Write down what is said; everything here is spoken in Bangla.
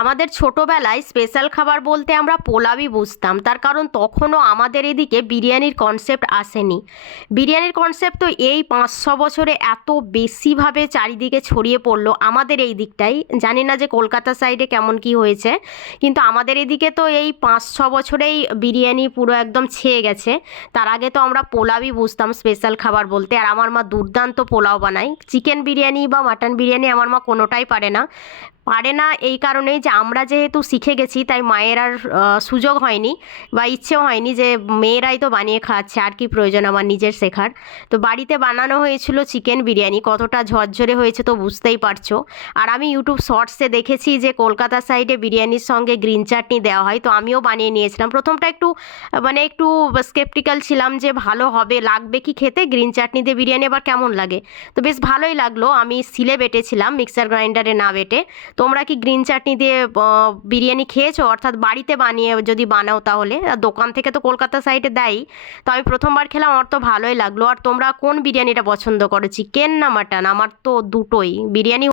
আমাদের ছোটোবেলায় স্পেশাল খাবার বলতে আমরা পোলাওই বুঝতাম, তার কারণ তখনও আমাদের এদিকে বিরিয়ানির কনসেপ্ট আসেনি। বিরিয়ানির কনসেপ্ট তো এই 5-6 বছরে এত বেশিভাবে চারিদিকে ছড়িয়ে পড়লো আমাদের এই দিকটাই। জানি না যে কলকাতা সাইডে কেমন কি হয়েছে, কিন্তু আমাদের এদিকে তো এই 5-6 বছরেই বিরিয়ানি পুরো একদম ছেয়ে গেছে। তার আগে তো আমরা পোলাওই বুঝতাম স্পেশাল খাবার বলতে। আর আমার মা দুর্দান্ত পোলাও বানায়। চিকেন বিরিয়ানি বা মাটন বিরিয়ানি আমার মা কোনোটাই পারে না এই কারণেই যে আমরা যেহেতু শিখে গেছি, তাই মায়ের আর সুযোগ হয়নি বা ইচ্ছেও হয়নি যে মেয়েরাই তো বানিয়ে খাচ্ছে, আর কি প্রয়োজন আমার নিজের শেখার। তো বাড়িতে বানানো হয়েছিল চিকেন বিরিয়ানি, কতটা ঝরঝরে হয়েছে তো বুঝতেই পারছো। আর আমি ইউটিউব শর্টসে দেখেছি যে কলকাতা সাইডে বিরিয়ানির সঙ্গে গ্রিন চাটনি দেওয়া হয়, তো আমিও বানিয়ে নিয়েছিলাম। প্রথমটা একটু স্কেপটিক্যাল ছিলাম যে ভালো হবে লাগবে কি খেতে, গ্রিন চাটনি দিয়ে বিরিয়ানি আবার কেমন লাগে। তো বেশ ভালোই লাগলো। আমি সিলে বেটেছিলাম, মিক্সার গ্রাইন্ডারে না বেটে। তোমরা কি গ্রিন চাটনি দিয়ে বিরিয়ানি খেয়েছো, অর্থাৎ বাড়িতে বানিয়ে যদি বানাও তাহলে? আর দোকান থেকে তো কলকাতা সাইডে দেয়। তো আমি প্রথমবার খেলাম, আমার তো ভালোই লাগলো। আর তোমরা কোন বিরিয়ানিটা পছন্দ করো, চিকেন না মাটন? আমার তো দুটোই বিরিয়ানি